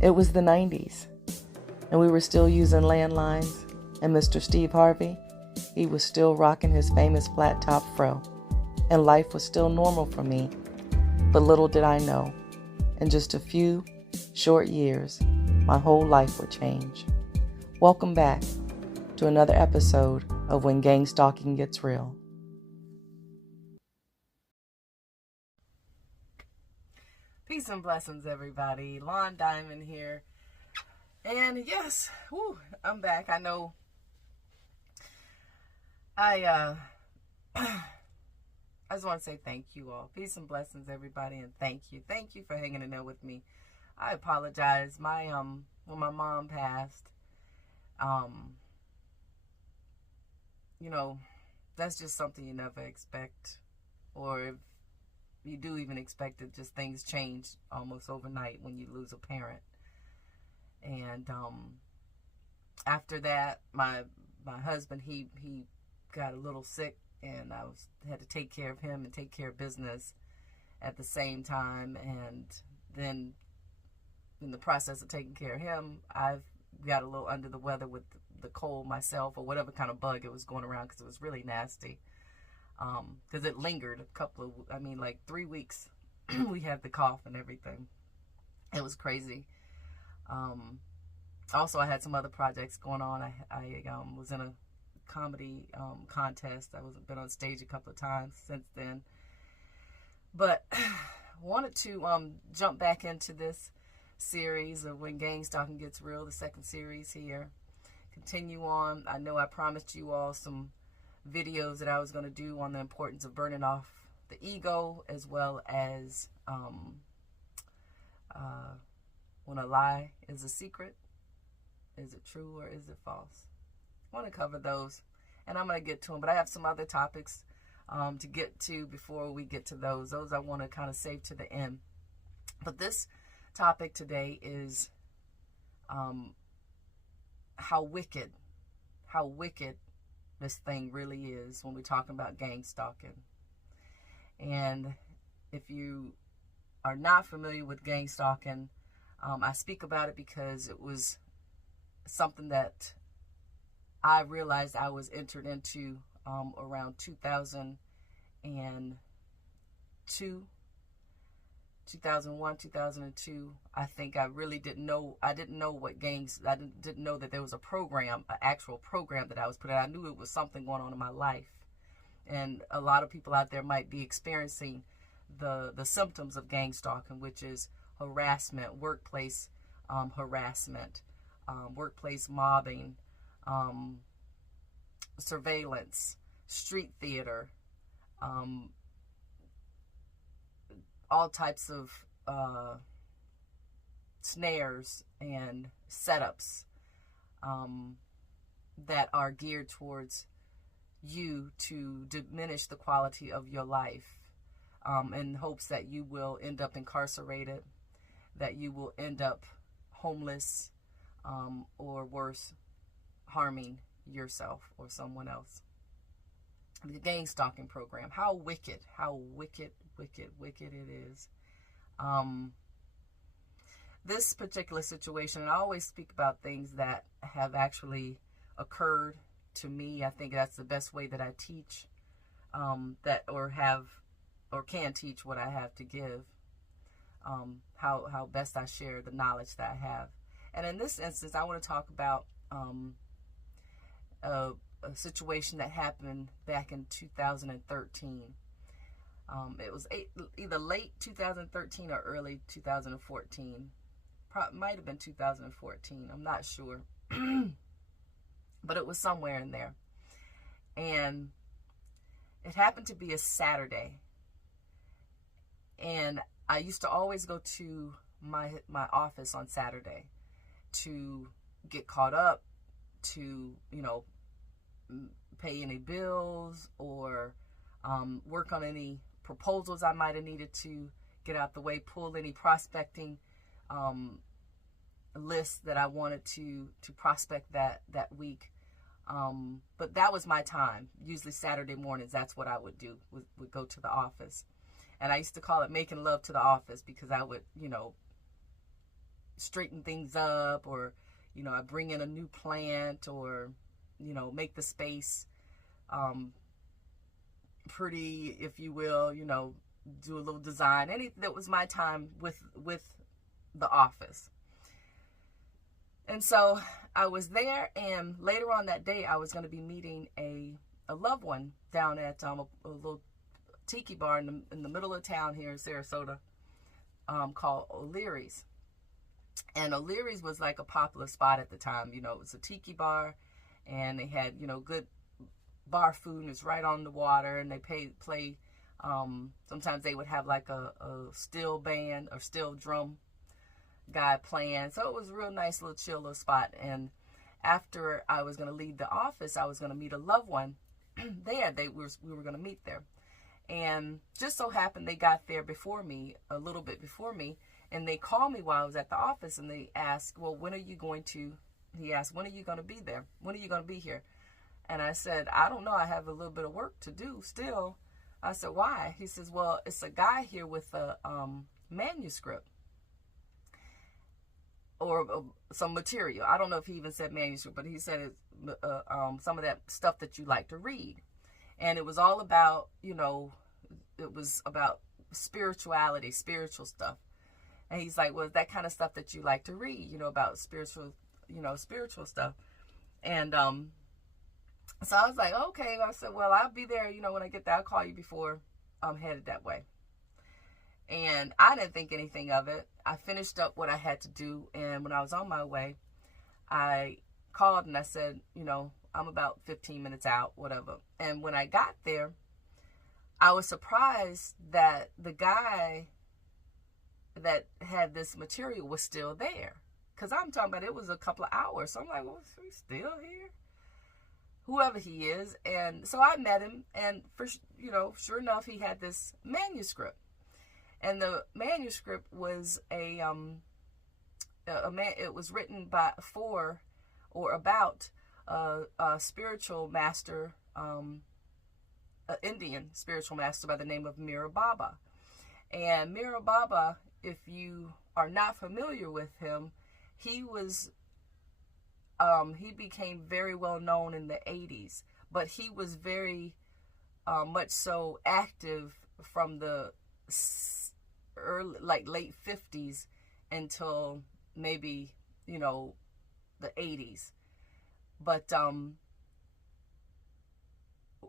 It was the 90s, and we were still using landlines, and Mr. Steve Harvey, he was still rocking his famous flat top fro, and life was still normal for me, but little did I know, in just a few short years, my whole life would change. Welcome back to another episode of When Gangstalking Gets Real. Peace and blessings, everybody. Lon Diamond here. And yes, I'm back. I know I just want to say thank you all. Peace and blessings, everybody, and thank you. Thank you for hanging in there with me. I apologize. When my mom passed, that's just something you never expect, or if you do even expect it, just things change almost overnight when you lose a parent. And after that, my husband, he got a little sick, and I had to take care of him and take care of business at the same time. And then in the process of taking care of him, I've got a little under the weather with the cold myself, or whatever kind of bug it was going around, because it was really nasty. Because it lingered like 3 weeks. We had the cough and everything. It was crazy. Also, I had some other projects going on. I was in a comedy contest. Been on stage a couple of times since then. But wanted to jump back into this series of When Gangstalking Gets Real, the second series here. Continue on. I know I promised you all some videos that I was going to do on the importance of burning off the ego, as well as when a lie is a secret. Is it true or is it false? I want to cover those, and I'm going to get to them, but I have some other topics to get to before we get to those. Those I want to kind of save to the end. But this topic today is how wicked this thing really is when we're talking about gang stalking. And if you are not familiar with gang stalking, I speak about it because it was something that I realized I was entered into around 2001, 2002. I think I really didn't know what gangs, I didn't know that there was an actual program that I was put in. I knew it was something going on in my life. And a lot of people out there might be experiencing the symptoms of gang stalking, which is harassment, workplace harassment, workplace mobbing, surveillance, street theater, all types of snares and setups that are geared towards you to diminish the quality of your life, in hopes that you will end up incarcerated, that you will end up homeless, or worse, harming yourself or someone else. The gang stalking program, how wicked it is. This particular situation, and I always speak about things that have actually occurred to me. I think that's the best way that I teach, or can teach what I have to give, how best I share the knowledge that I have. And in this instance, I want to talk about a situation that happened back in 2013. It was either late 2013 or early 2014. Might have been 2014. I'm not sure. But it was somewhere in there. And it happened to be a Saturday. And I used to always go to my office on Saturday to get caught up, to, pay any bills, or work on any proposals I might have needed to get out the way, pull any prospecting lists that I wanted to prospect that week. But that was my time. Usually Saturday mornings, that's what I would do, would go to the office. And I used to call it making love to the office, because I would, straighten things up, or, you know, I bring in a new plant, or, you know, make the space pretty, if you will, you know, do a little design. That was my time with the office. And so I was there, and later on that day, I was going to be meeting a loved one down at a little tiki bar in the middle of town here in Sarasota, called O'Leary's. And O'Leary's was like a popular spot at the time. You know, it was a tiki bar, and they had, you know, good bar food, and it's right on the water, and they play. Sometimes they would have like a steel band or steel drum guy playing. So it was a real nice little chill little spot. And after I was going to leave the office, I was going to meet a loved one there. We were going to meet there. And just so happened they got there before me, a little bit before me, and they called me while I was at the office, and they asked, well, he asked, when are you going to be there? When are you going to be here? And I said, I don't know. I have a little bit of work to do still. I said, why? He says, well, it's a guy here with a manuscript or some material. I don't know if he even said manuscript, but he said some of that stuff that you like to read. And it was all about, you know, it was about spirituality, spiritual stuff. And he's like, well, that kind of stuff that you like to read, you know, about spiritual stuff. And so I was like, okay. I said, well, I'll be there, you know, when I get there. I'll call you before I'm headed that way. And I didn't think anything of it. I finished up what I had to do. And when I was on my way, I called and I said, you know, I'm about 15 minutes out, whatever. And when I got there, I was surprised that the guy that had this material was still there. Because I'm talking about it was a couple of hours. So I'm like, well, is he still here? Whoever he is. And so I met him, and sure enough, he had this manuscript. And the manuscript was it was written for or about a spiritual master, an Indian spiritual master by the name of Mira Baba. And Mira Baba, if you are not familiar with him, he became very well known in the 80s, but he was very much so active from the late 50s until maybe, you know, the 80s. But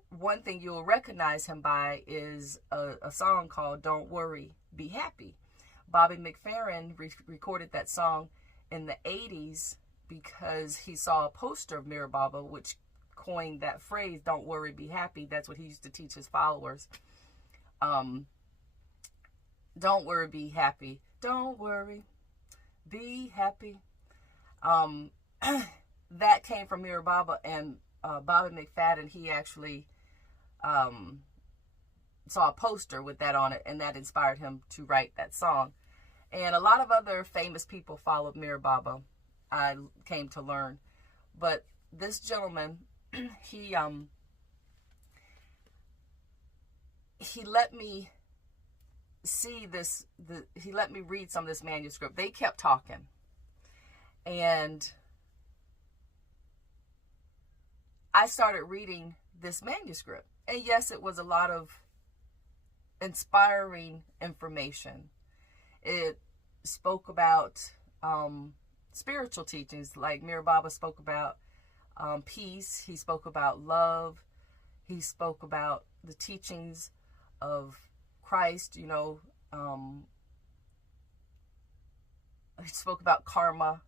one thing you'll recognize him by is a song called Don't Worry, Be Happy. Bobby McFerrin recorded that song in the 80s because he saw a poster of Mira Baba, which coined that phrase, don't worry, be happy. That's what he used to teach his followers. Don't worry, be happy. Don't worry, be happy. That came from Mira Baba, and Bobby McFadden, he actually saw a poster with that on it, and that inspired him to write that song. And a lot of other famous people followed Mira Baba, I came to learn. But this gentleman, he let me see this, he let me read some of this manuscript. They kept talking. And I started reading this manuscript. And yes, it was a lot of inspiring information. It spoke about spiritual teachings, like Mira Baba spoke about peace. He spoke about love. He spoke about the teachings of Christ, you know. He spoke about karma.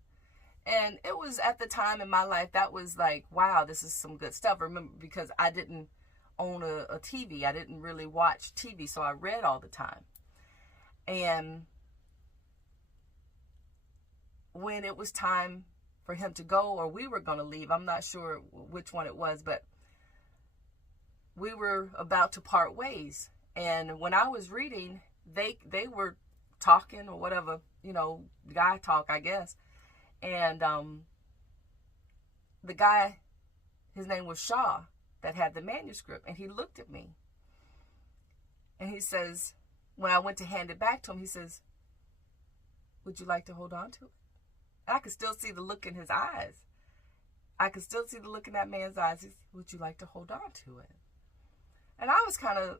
And it was at the time in my life, that was like, wow, this is some good stuff. Remember, because I didn't own a TV. I didn't really watch TV, so I read all the time. And when it was time for him to go, or we were going to leave, I'm not sure which one it was, but we were about to part ways. And when I was reading, they were talking or whatever, you know, guy talk, I guess. And the guy, his name was Shaw, that had the manuscript, and he looked at me. And he says, when I went to hand it back to him, he says, would you like to hold on to it? And I could still see the look in his eyes. I could still see the look in that man's eyes. He said, would you like to hold on to it? And I was kind of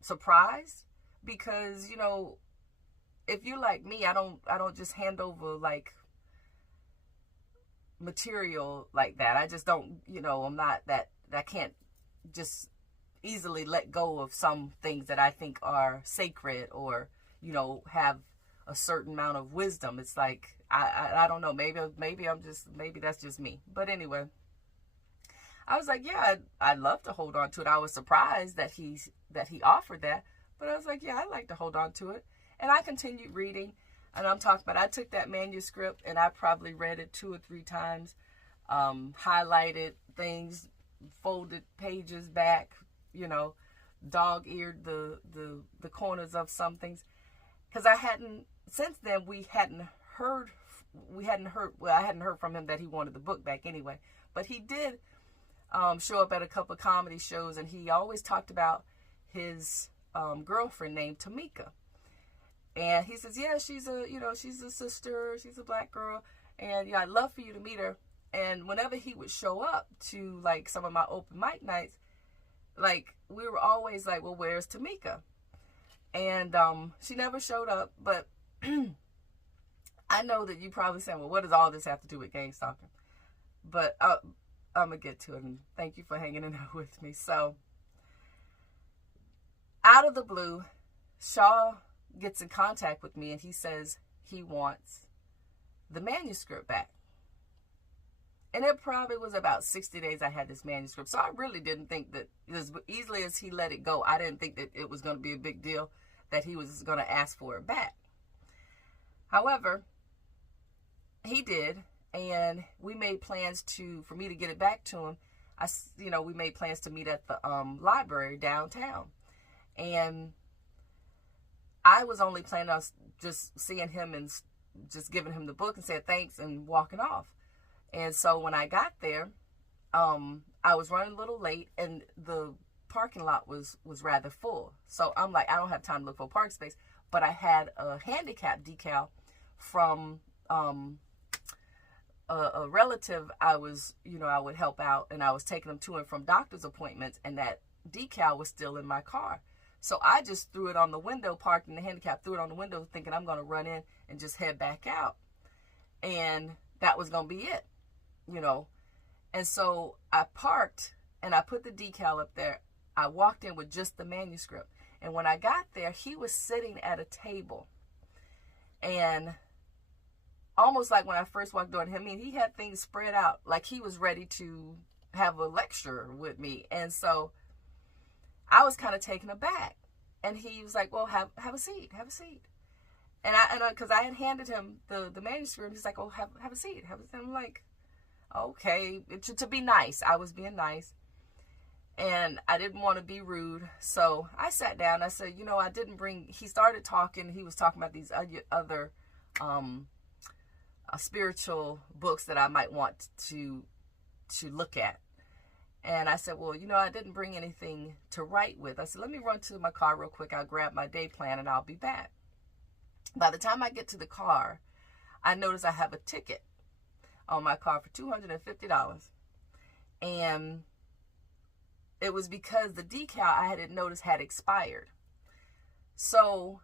surprised because, you know, if you like me, I don't just hand over like material like that. I just don't, you know, I'm not that, I can't just easily let go of some things that I think are sacred or, you know, have a certain amount of wisdom. It's like, I don't know, maybe that's just me. But anyway, I was like, yeah, I'd love to hold on to it. I was surprised that he offered that, but I was like, yeah, I'd like to hold on to it. And I continued reading, and I'm talking about, I took that manuscript and I probably read it 2 or 3 times, highlighted things, folded pages back, you know, dog-eared the corners of some things, because I hadn't heard from him that he wanted the book back anyway. But he did show up at a couple of comedy shows, and he always talked about his girlfriend named Tamika. And he says, yeah, she's a sister, she's a black girl, and yeah, I'd love for you to meet her. And whenever he would show up to like some of my open mic nights, like we were always like, well, where's Tamika? And she never showed up. But I know that you probably saying, well, what does all this have to do with Gangstalking? But I'm gonna get to it, and thank you for hanging in there with me. So out of the blue, Shaw gets in contact with me, and he says he wants the manuscript back. And it probably was about 60 days I had this manuscript. So I really didn't think that, as easily as he let it go, I didn't think that it was going to be a big deal that he was going to ask for it back. However, he did, and we made plans for me to get it back to him. We made plans to meet at the library downtown. And I was only planning on just seeing him and just giving him the book and saying thanks and walking off. And so when I got there, I was running a little late, and the parking lot was rather full. So I'm like, I don't have time to look for a park space. But I had a handicap decal from a relative I would help out, and I was taking them to and from doctor's appointments, and that decal was still in my car. So I just threw it on the window, parked in the handicap, threw it on the window, thinking I'm going to run in and just head back out. And that was going to be it, you know. And so I parked, and I put the decal up there. I walked in with just the manuscript. And when I got there, he was sitting at a table. And almost like when I first walked on him, I mean, he had things spread out like he was ready to have a lecture with me. And so I was kind of taken aback, and he was like, well, have a seat. And because I had handed him the manuscript, he's like, oh, have a seat. I'm like, okay, to be nice. I was being nice, and I didn't want to be rude. So I sat down. I said, I didn't bring, he started talking. He was talking about these other spiritual books that I might want to look at. And I said, well, I didn't bring anything to write with. I said, let me run to my car real quick. I'll grab my day plan and I'll be back. By the time I get to the car, I notice I have a ticket on my car for $250. And it was because the decal I hadn't noticed had expired. So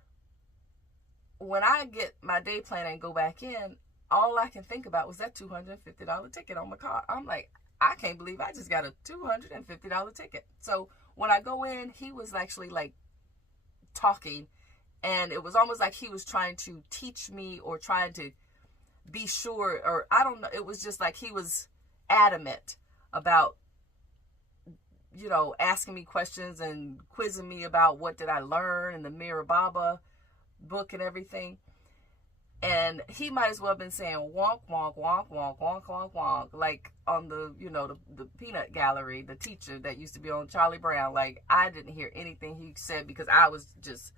when I get my day plan and go back in, all I can think about was that $250 ticket on my car. I'm like, I can't believe I just got a $250 ticket. So when I go in, he was actually like talking, and it was almost like he was trying to teach me or trying to be sure, or I don't know. It was just like he was adamant about, asking me questions and quizzing me about what did I learn in the Mirror Baba book and everything. And he might as well have been saying wonk, wonk, wonk, wonk, wonk, wonk, wonk, like on the peanut gallery, the teacher that used to be on Charlie Brown. Like, I didn't hear anything he said because I was just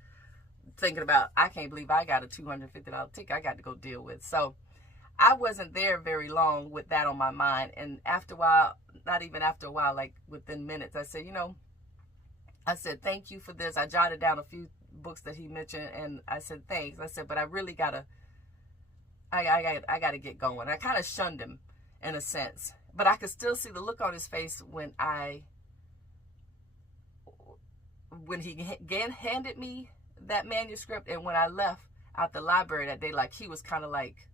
thinking about, I can't believe I got a $250 ticket I got to go deal with. So I wasn't there very long with that on my mind. And after a while, not even after a while, like within minutes, I said, I said, thank you for this. I jotted down a few books that he mentioned, and I said, thanks. I said, but I really got to I got to get going. I kind of shunned him in a sense, but I could still see the look on his face when he handed me that manuscript, and when I left out the library that day, like he was kind of like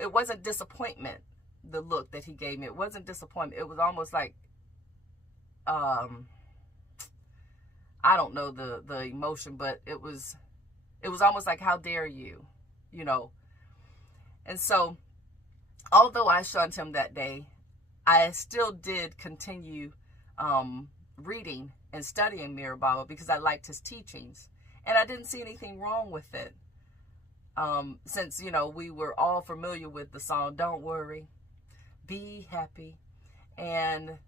it wasn't disappointment. The look that he gave me, it wasn't disappointment. It was almost like I don't know the emotion, but it was almost like, how dare you, you know. And so, although I shunned him that day, I still did continue reading and studying Mir Baba because I liked his teachings, and I didn't see anything wrong with it. Since, you know, we were all familiar with the song, "Don't Worry, Be Happy," and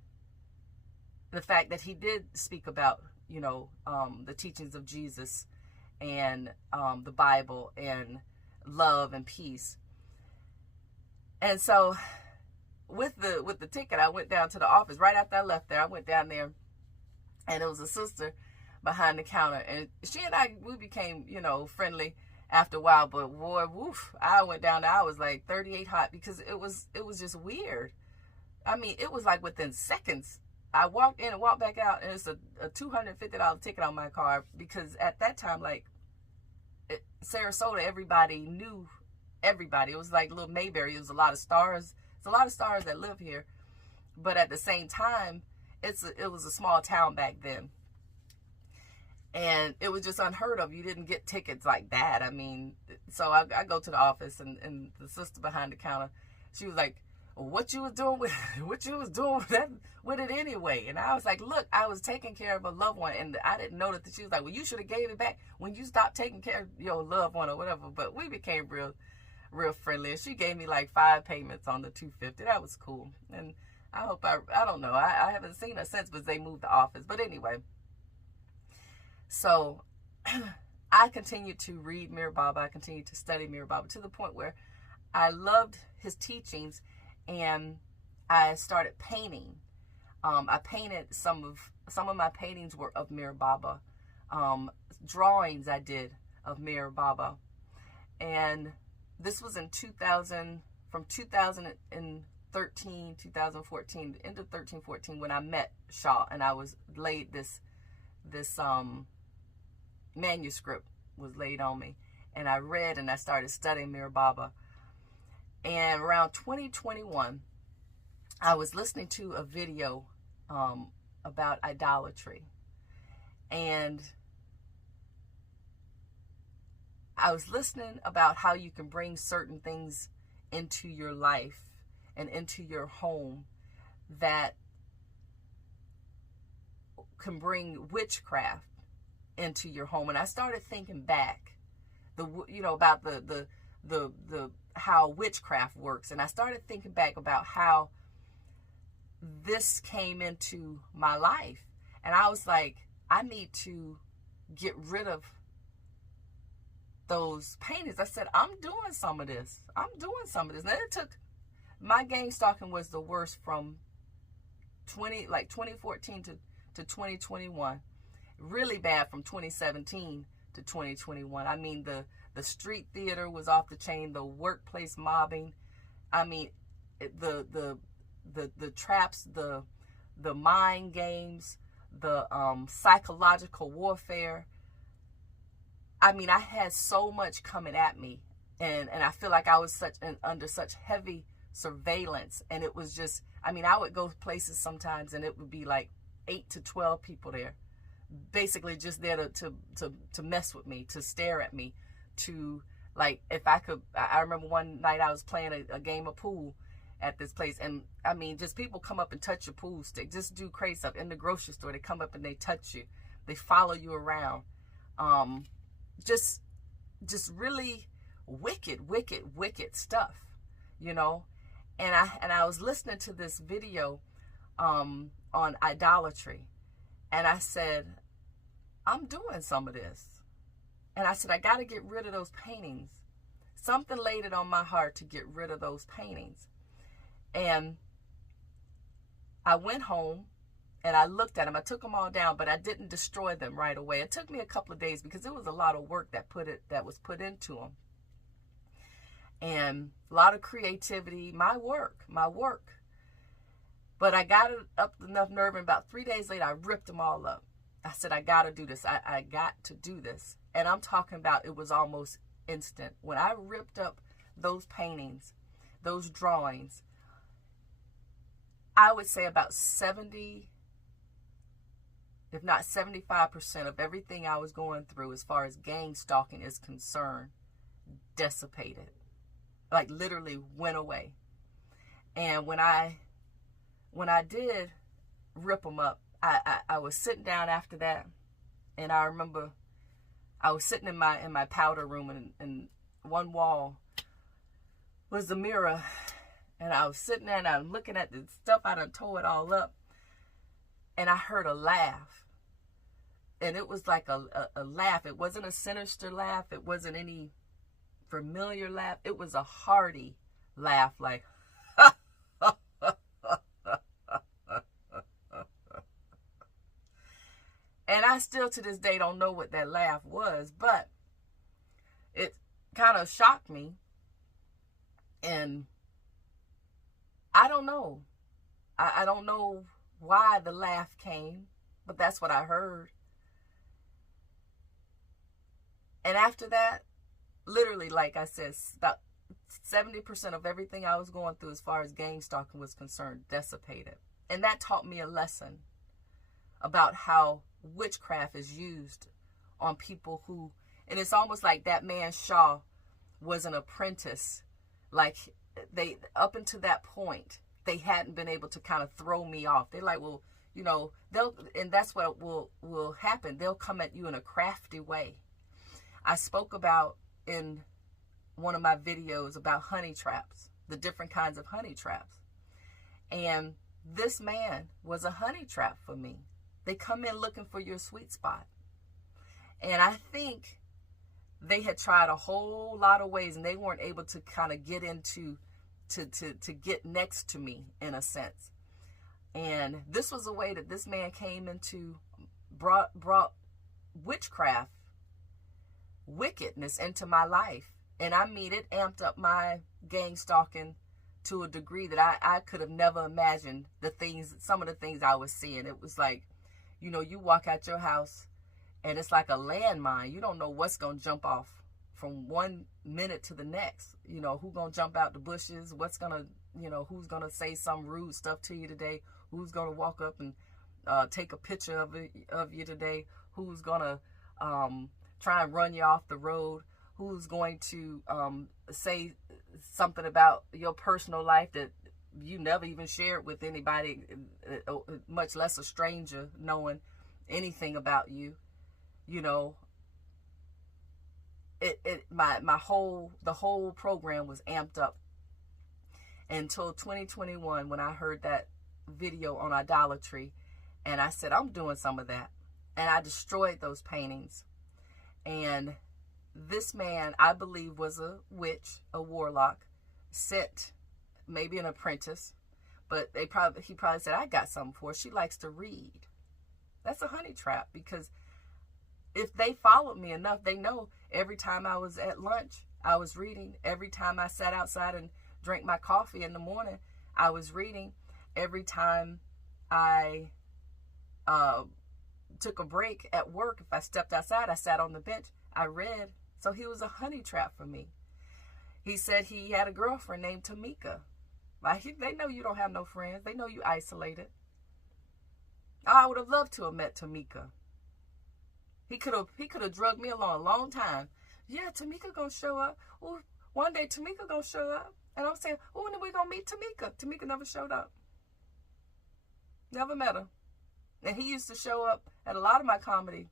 the fact that he did speak about, you know, the teachings of Jesus and the Bible and love and peace. And so with the ticket, I went down to the office. Right after I left there, I went down there, and it was a sister behind the counter, and she and we became, you know, friendly after a while. But boy, woof, I went down there, I was like 38 hot, because it was just weird. I mean, it was like within seconds. I walked in and walked back out, and it's a $250 ticket on my car, because at that time, like, Sarasota, everybody knew everybody. It was like little Mayberry. It was a lot of stars. It's a lot of stars that live here, but at the same time, it was a small town back then, and it was just unheard of. You didn't get tickets like that. I mean, so I go to the office, and the sister behind the counter, she was like, "What you was doing with it anyway?" And I was like, "Look, I was taking care of a loved one, and I didn't know that." She was like, "Well, you should have gave it back when you stopped taking care of your loved one," or whatever. But we became real friendly, and she gave me like 5 payments on the $250. That was cool. And I hope I don't know. I haven't seen her since, but they moved the office. But anyway, so I continued to read Mir Baba. I continued to study Mir Baba to the point where I loved his teachings, and I started painting. I painted some of my paintings were of Mir Baba. Drawings I did of Mir Baba, and this was in 2000, from 2013, 2014, into 13, 14, when I met Shaw, and I was laid this manuscript was laid on me, and I read, and I started studying Mir Baba. And around 2021, I was listening to a video about idolatry, and I was listening about how you can bring certain things into your life and into your home that can bring witchcraft into your home. And I started thinking back, about the how witchcraft works, and I started thinking back about how this came into my life, and I was like, I need to get rid of those paintings. I said, I'm doing some of this. And it took, my Gangstalking was the worst from 2014 to 2021. Really bad from 2017 to 2021. I mean, the street theater was off the chain, the workplace mobbing. I mean, the traps, the mind games, the psychological warfare. I mean, I had so much coming at me, and I feel like I was under such heavy surveillance, and it was just, I mean, I would go places sometimes, and it would be like 8 to 12 people there, basically just there to mess with me, to stare at me, to, like, if I could. I remember one night I was playing a game of pool at this place, and I mean, just people come up and touch your pool stick, just do crazy stuff. In the grocery store, they come up and they touch you, they follow you around, just really wicked stuff, and I was listening to this video on idolatry, and I said, I'm doing some of this, and I said, I got to get rid of those paintings. Something laid it on my heart to get rid of those paintings, and I went home and I looked at them. I took them all down, but I didn't destroy them right away. It took me a couple of days because it was a lot of work that was put into them. and a lot of creativity, my work. But I got up enough nerve, and about 3 days later, I ripped them all up. I said, I got to do this. I got to do this. And I'm talking about, it was almost instant. When I ripped up those paintings, those drawings, I would say about 70, if not 75% of everything I was going through as far as gang stalking is concerned, dissipated. Like literally went away. And when I did rip them up, I was sitting down after that, and I remember I was sitting in my powder room, and one wall was the mirror, and I was sitting there and I was looking at the stuff I done tore it all up, and I heard a laugh, and it was like a laugh. It wasn't a sinister laugh. It wasn't any familiar laugh. It was a hearty laugh, like and I still to this day don't know what that laugh was, but it kind of shocked me. And I don't know. I don't know why the laugh came, but that's what I heard. And after that, literally, like I said, about 70% of everything I was going through as far as gang stalking was concerned dissipated. And that taught me a lesson about how witchcraft is used on people who, and it's almost like that man Shaw was an apprentice. Like they, up until that point, they hadn't been able to kind of throw me off. They're like, well, you know, and that's what will happen. They'll come at you in a crafty way. I spoke about in one of my videos about honey traps, the different kinds of honey traps. And this man was a honey trap for me. They come in looking for your sweet spot. And I think they had tried a whole lot of ways, and they weren't able to kind of get into, to get next to me in a sense. And this was a way that this man came into, brought witchcraft, wickedness into my life. And I mean, it amped up my gang stalking to a degree that I could have never imagined some of the things I was seeing. It was like, you know, you walk out your house and it's like a landmine. You don't know what's going to jump off from one minute to the next. You know, who's going to jump out the bushes? What's going to, you know, who's going to say some rude stuff to you today? Who's going to walk up and take a picture of you today? Who's going to try and run you off the road? Who's going to say something about your personal life that you never even shared with anybody, much less a stranger knowing anything about you? You know, the whole program was amped up until 2021 when I heard that video on idolatry, and I said, I'm doing some of that, and I destroyed those paintings. And this man, I believe, was a witch, a warlock, sent maybe an apprentice, but he probably said, I got something for her. She likes to read. That's a honey trap, because if they followed me enough, they know every time I was at lunch, I was reading. Every time I sat outside and drank my coffee in the morning, I was reading. Every time I took a break at work, if I stepped outside, I sat on the bench, I read. So he was a honey trap for me. He said he had a girlfriend named Tamika. Like, they know you don't have no friends. They know you isolated. I would have loved to have met Tamika. He could have drugged me along a long time. Yeah, Tamika gonna show up. Well, one day Tamika gonna show up. And I'm saying, well, when are we gonna meet Tamika? Tamika never showed up. Never met her. And he used to show up at a lot of my comedy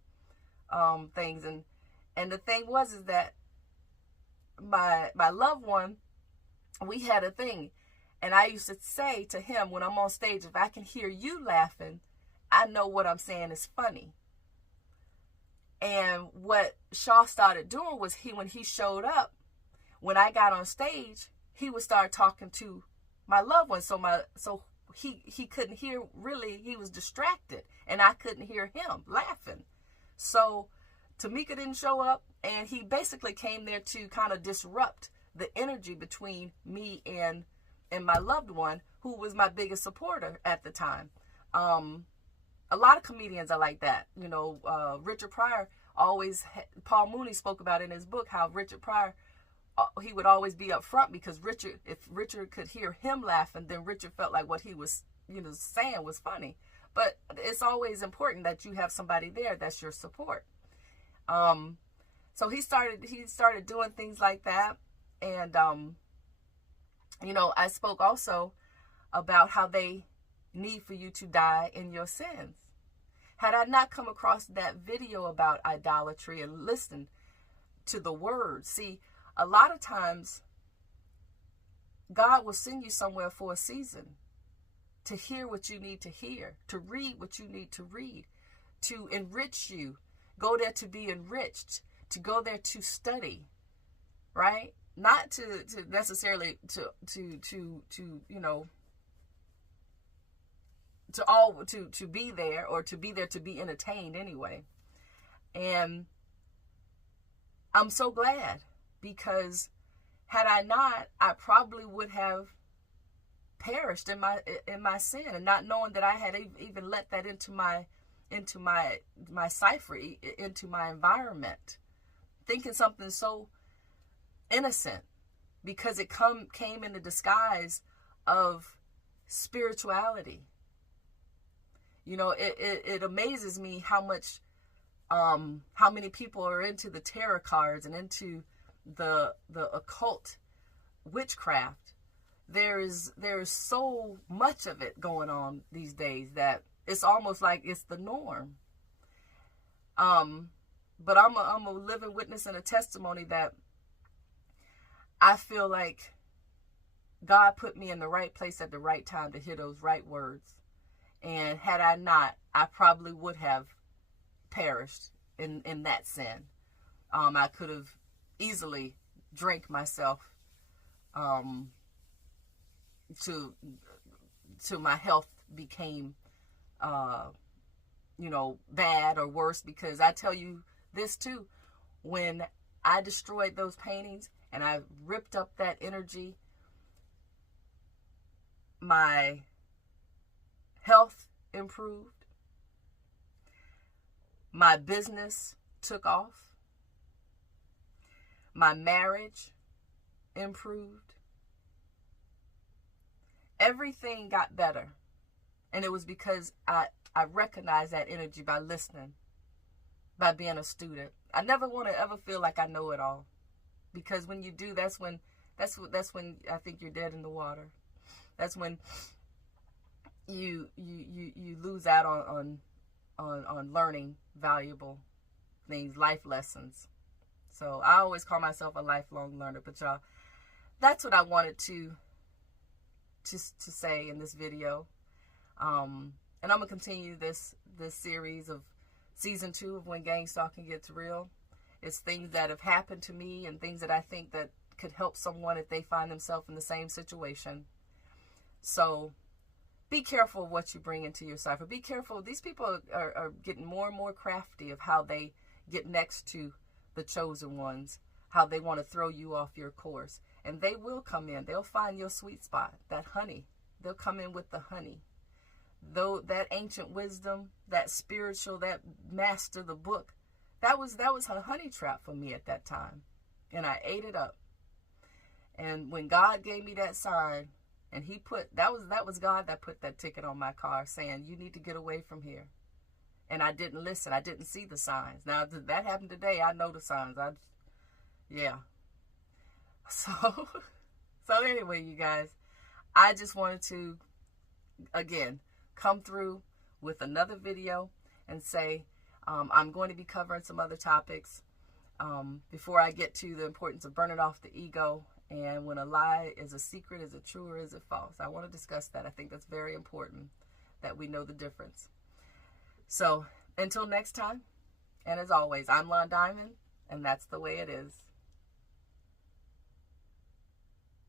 things. And the thing was is that my loved one, we had a thing. And I used to say to him when I'm on stage, if I can hear you laughing, I know what I'm saying is funny. And what Shaw started doing was when he showed up, when I got on stage, he would start talking to my loved one. So he couldn't hear, really, he was distracted, and I couldn't hear him laughing. So Tamika didn't show up, and he basically came there to kind of disrupt the energy between me and my loved one, who was my biggest supporter at the time. A lot of comedians are like that. You know, Richard Pryor Paul Mooney spoke about in his book how Richard Pryor, he would always be up front, because if Richard could hear him laughing, then Richard felt like what he was, saying was funny. But it's always important that you have somebody there that's your support. So he started doing things like that. And, I spoke also about how they need for you to die in your sins. Had I not come across that video about idolatry and listened to the word, see, a lot of times God will send you somewhere for a season to hear what you need to hear, to read what you need to read, to enrich you. Go there to be enriched, to go there to study, right? Not to necessarily to be there, or to be there to be entertained anyway. And I'm so glad, because had I not, I probably would have perished in my sin, and not knowing that I had even let that into my cipher, into my environment, thinking something so innocent, because it came in the disguise of spirituality. It amazes me how many people are into the tarot cards and into the occult witchcraft. There's so much of it going on these days that it's almost like it's the norm. But I'm a living witness and a testimony that I feel like God put me in the right place at the right time to hear those right words. And had I not, I probably would have perished in that sin. I could have easily drank myself to my health became bad or worse, because I tell you this too, when I destroyed those paintings and I ripped up that energy, my health improved, my business took off, my marriage improved, everything got better. And it was because I recognized that energy by listening, by being a student. I never want to ever feel like I know it all, because when you do, that's when I think you're dead in the water. That's when you lose out on learning valuable things, life lessons. So I always call myself a lifelong learner. But y'all, that's what I wanted to say in this video. And I'm gonna continue this series of season 2 of When Gangstalking Gets Real. It's things that have happened to me and things that I think that could help someone if they find themselves in the same situation. So be careful of what you bring into your cipher. Be careful. These people are getting more and more crafty of how they get next to the chosen ones, how they want to throw you off your course. And they will come in. They'll find your sweet spot, that honey. They'll come in with the honey. Though that ancient wisdom, that spiritual, that master, the book, that was a honey trap for me at that time. And I ate it up. And when God gave me that sign, and he put, that was God that put that ticket on my car saying, you need to get away from here. And I didn't listen. I didn't see the signs. Now, that happened today. I know the signs. Yeah. So anyway, you guys, I just wanted to, again, come through with another video and say, I'm going to be covering some other topics before I get to the importance of burning off the ego. And when a lie is a secret, is it true or is it false? I want to discuss that. I think that's very important that we know the difference. So until next time, and as always, I'm Lon Diamond, and that's the way it is.